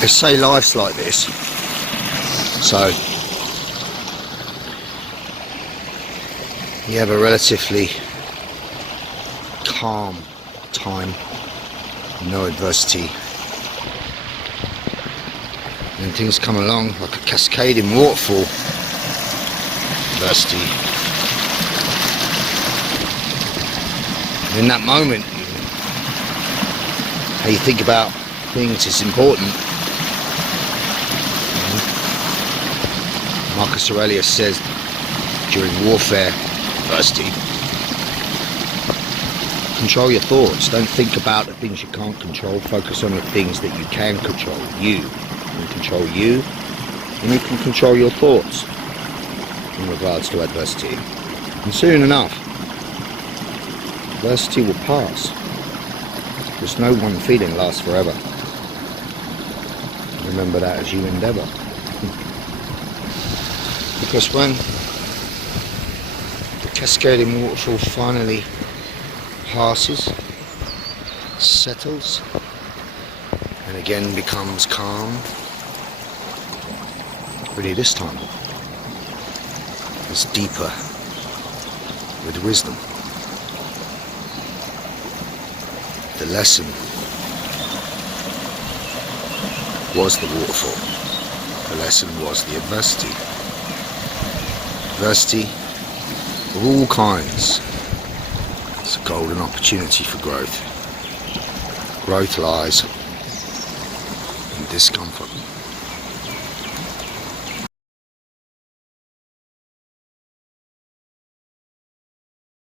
They say life's like this, so you have a relatively calm time, no adversity, and things come along like a cascading waterfall. Adversity. In that moment, how you think about things is important. Marcus Aurelius says during warfare, adversity, control your thoughts. Don't think about the things you can't control. Focus on the things that you can control. You can control you, and you can control your thoughts in regards to adversity. And soon enough, adversity will pass, because no one feeling lasts forever. Remember that as you endeavour. Because when the cascading waterfall finally passes, settles, and again becomes calm, really this time it's deeper with wisdom. The lesson was the waterfall. The lesson was the adversity. Adversity of all kinds. It's a golden opportunity for growth. Growth lies in discomfort.